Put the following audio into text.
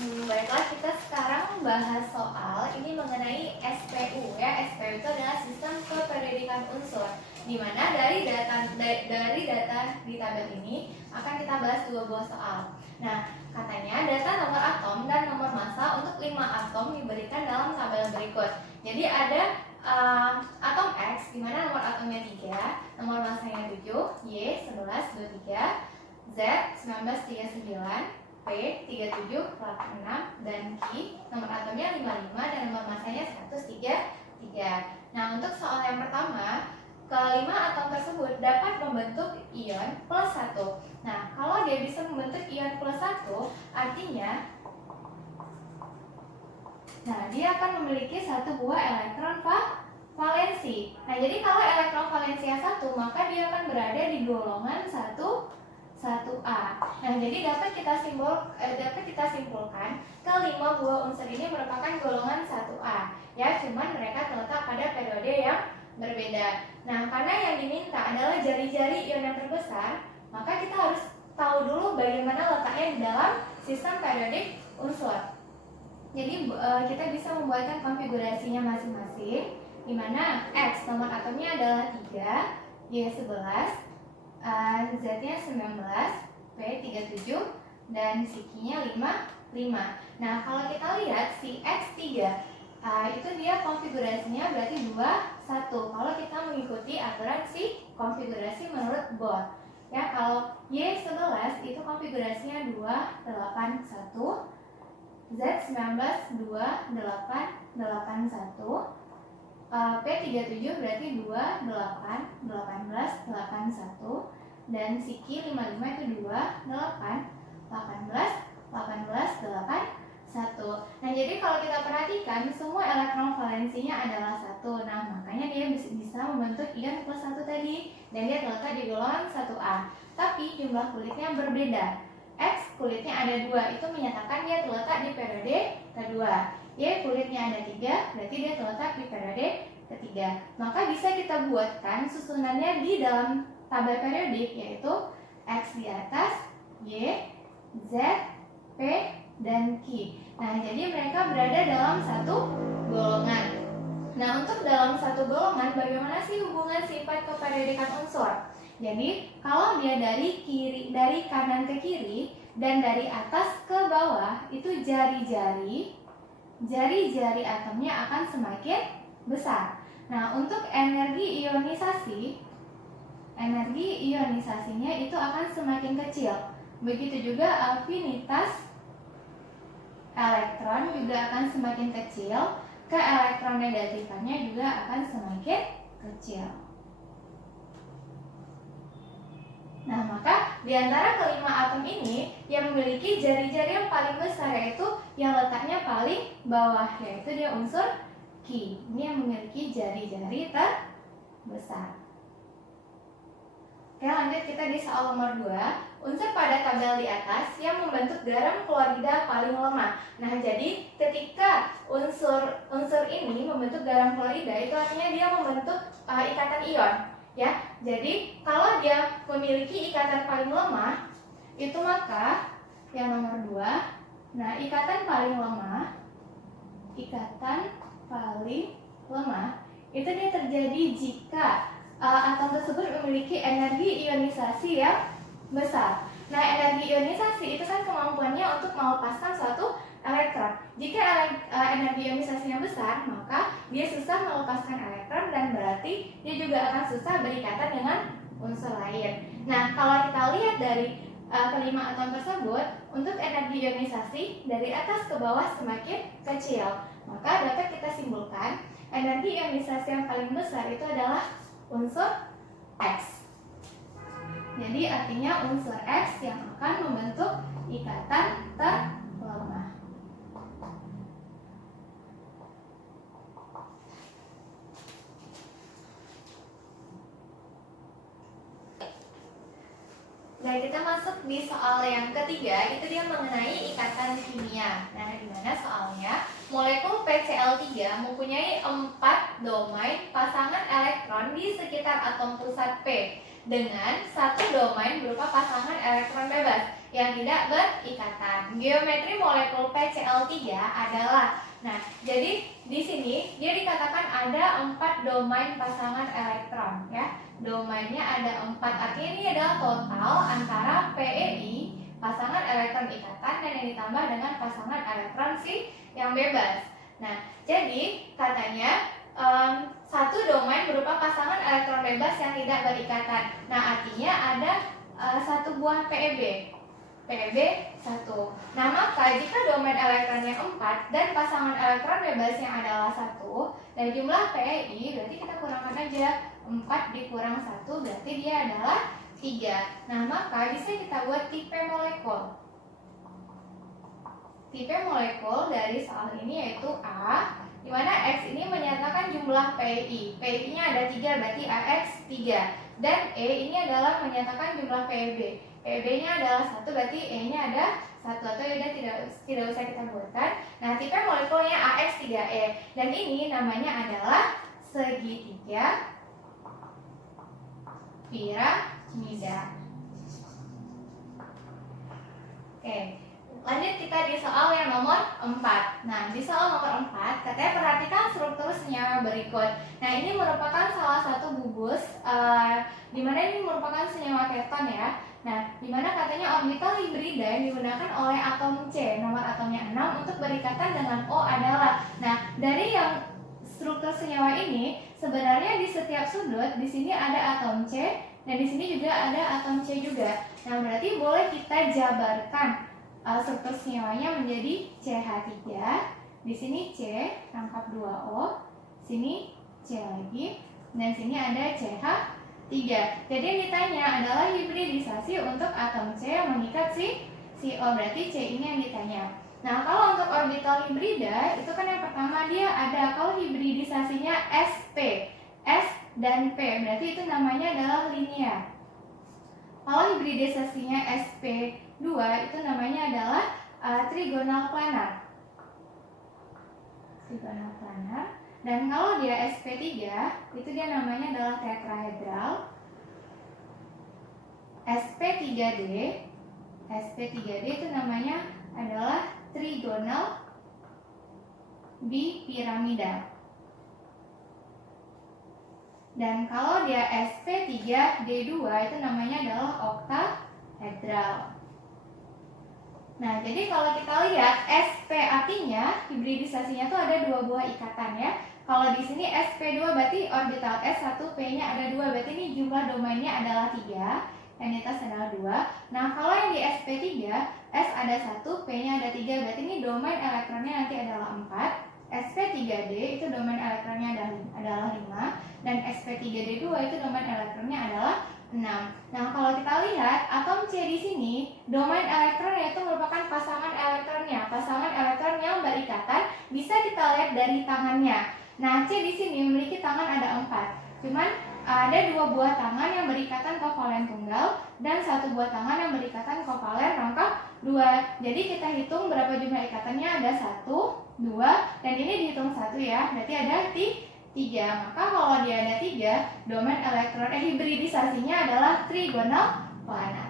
Baiklah, kita sekarang bahas soal ini mengenai SPU ya. SPU itu adalah sistem keperiodikan unsur, di mana dari data di tabel ini akan kita bahas dua buah soal. Nah, katanya data nomor atom dan nomor massa untuk 5 atom diberikan dalam tabel berikut. Jadi ada atom X di mana nomor atomnya 3, nomor massanya 7, Y 11, 23, Z 19, 39, P 37, 86, dan Q nomor atomnya 55 dan nomor massanya 133. Nah, untuk soal yang pertama, kelima atom tersebut dapat membentuk ion plus 1. Nah, kalau dia bisa membentuk ion plus 1, artinya dia akan memiliki satu buah elektron valensi. Nah, jadi kalau elektron valensinya 1, maka dia akan berada di golongan 1A. Nah, jadi dapat kita simpulkan kelima buah unsur ini merupakan golongan 1A. Ya, cuman mereka terletak pada periode yang berbeda. Nah, karena yang diminta adalah jari-jari ion yang terbesar, maka kita harus tahu dulu bagaimana letaknya di dalam sistem periodik unsur. Jadi kita bisa membuatkan konfigurasinya masing-masing, di mana X nomor atomnya adalah 3, Y 11, Z-nya 19, P 37, dan si Q-nya 5. Nah, kalau kita lihat si X3 itu dia konfigurasinya berarti 2, 1. Kalau kita mengikuti aturan si konfigurasi menurut Bohr. Ya, kalau Y11 itu konfigurasinya 2, 8, 1. Z19 2, 8, 8, 1. P37 berarti 2, 8, 18, 8, 1. Dan si Q 55 itu 2, 8, 18, 18, 8, 1. Nah, jadi kalau kita perhatikan semua elektron valensinya adalah 1. Nah, makanya dia bisa membentuk ion plus 1 tadi, dan dia terletak di golongan 1A. Tapi jumlah kulitnya berbeda. X kulitnya ada 2, itu menyatakan dia terletak di periode kedua. Y kulitnya ada 3, berarti dia terletak di periode ketiga. Maka bisa kita buatkan susunannya di dalam tabel periodik, yaitu X di atas, Y, Z, P, dan Q. Nah, jadi mereka berada dalam satu golongan. Nah, untuk dalam satu golongan, bagaimana sih hubungan sifat keperiodikan unsur? Jadi, kalau dia dari kanan ke kiri dan dari atas ke bawah, itu jari-jari atomnya akan semakin besar. Nah, untuk energi ionisasinya itu akan semakin kecil. Begitu juga afinitas elektron juga akan semakin kecil, keelektronegatifannya juga akan semakin kecil. Nah, maka di antara kelima atom ini yang memiliki jari-jari yang paling besar, yaitu yang letaknya paling bawah, yaitu dia unsur Q. Ini yang memiliki jari-jari terbesar. Oke, lanjut kita di soal nomor 2. Unsur pada tabel di atas yang membentuk garam klorida paling lemah. Nah, jadi ketika unsur ini membentuk garam klorida, itu artinya dia membentuk ikatan ion. Ya, jadi kalau dia memiliki ikatan paling lemah, itu maka yang nomor 2. Nah, ikatan paling lemah itu dia terjadi jika atom tersebut memiliki energi ionisasi yang besar. Nah, energi ionisasi itu kan kemampuannya untuk melepaskan suatu elektron. Jika energi ionisasinya besar, maka dia susah melepaskan elektron, dan berarti dia juga akan susah berikatan dengan unsur lain. Nah, kalau kita lihat dari kelima atom tersebut, untuk energi ionisasi dari atas ke bawah semakin kecil, maka dapat kita simpulkan energi ionisasi yang paling besar itu adalah unsur X. Jadi artinya unsur X yang akan membentuk ikatan terlemah. Nah, kita masuk di soal yang ketiga, itu dia mengenai ikatan kimia. Nah, di mana soalnya molekul PCl3 mempunyai 4 domain pasangan elektron di sekitar atom pusat P dengan 1 domain berupa pasangan elektron bebas. yang tidak berikatan. Geometri molekul PCl3 adalah, nah, jadi di sini dia dikatakan ada 4 domain pasangan elektron ya. Domainnya ada 4, artinya ini adalah total antara PEI pasangan elektron ikatan dan yang ditambah dengan pasangan elektron yang bebas. Nah, jadi katanya satu domain berupa pasangan elektron bebas yang tidak berikatan. Nah, artinya ada satu buah PEB 1. Nah, maka jika domain elektronnya 4 dan pasangan elektron bebasnya adalah 1, dari jumlah PEI berarti kita kurangkan aja 4 dikurang 1 berarti dia adalah 3. Nah, maka bisa kita buat tipe molekul. Tipe molekul dari soal ini yaitu A, di mana X ini menyatakan jumlah PEI. PEI-nya ada 3 berarti AX 3. Dan E ini adalah menyatakan jumlah PEB. PEB-nya adalah 1 berarti E-nya ada 1 atau ya tidak usah kita buatkan. Nah, tipe molekulnya AX3E dan ini namanya adalah segitiga piramida. Oke, lanjut kita di soal yang nomor 4. Nah, di soal nomor 4 katanya perhatikan struktur senyawa berikut. Nah, ini merupakan salah satu bubus di mana ini merupakan senyawa keton ya. Nah, di mana katanya orbital hibrida yang digunakan oleh atom C, nomor atomnya 6 untuk berikatan dengan O adalah. Nah, dari yang struktur senyawa ini sebenarnya di setiap sudut di sini ada atom C dan di sini juga ada atom C juga. Nah, berarti boleh kita jabarkan struktur senyawanya menjadi CH3. Di sini C rangkap 2O, sini C lagi, dan sini ada CH3. Jadi yang ditanya adalah hibridisasi untuk atom C yang mengikat si O, berarti C ini yang ditanya. Nah, kalau untuk orbital hibrida itu kan yang pertama dia ada, kalau hibridisasinya sp, S dan P, berarti itu namanya adalah linear. Kalau hibridisasinya sp2 itu namanya adalah trigonal planar. Trigonal planar. Dan kalau dia sp3 itu dia namanya adalah tetrahedral. sp3d itu namanya adalah trigonal bipiramida. Dan kalau dia sp3d2 itu namanya adalah oktahedral. Nah, jadi kalau kita lihat sp artinya hibridisasinya tuh ada 2 buah ikatan ya. Kalau di sini sp2 berarti orbital s1, p-nya ada 2, berarti ini jumlah domainnya adalah 3, yang di atas adalah 2. Nah, kalau yang di sp3 s ada 1, p-nya ada 3, berarti ini domain elektronnya nanti adalah 4. sp3d itu domain elektronnya adalah 5 dan sp3d2 itu domain elektronnya adalah 6. Nah, kalau kita lihat atom C di sini, domain elektronnya itu merupakan pasangan elektronnya. Pasangan elektron yang berikatan bisa kita lihat dari tangannya. Nah, C di sini memiliki tangan ada 4. Cuman ada 2 buah tangan yang berikatan kovalen tunggal dan 1 buah tangan yang berikatan kovalen rangkap 2. Jadi kita hitung berapa jumlah ikatannya, ada 1, 2, dan ini dihitung 1 ya. Berarti ada 3. Maka kalau dia ada 3, domain elektron hibridisasinya adalah trigonal planar.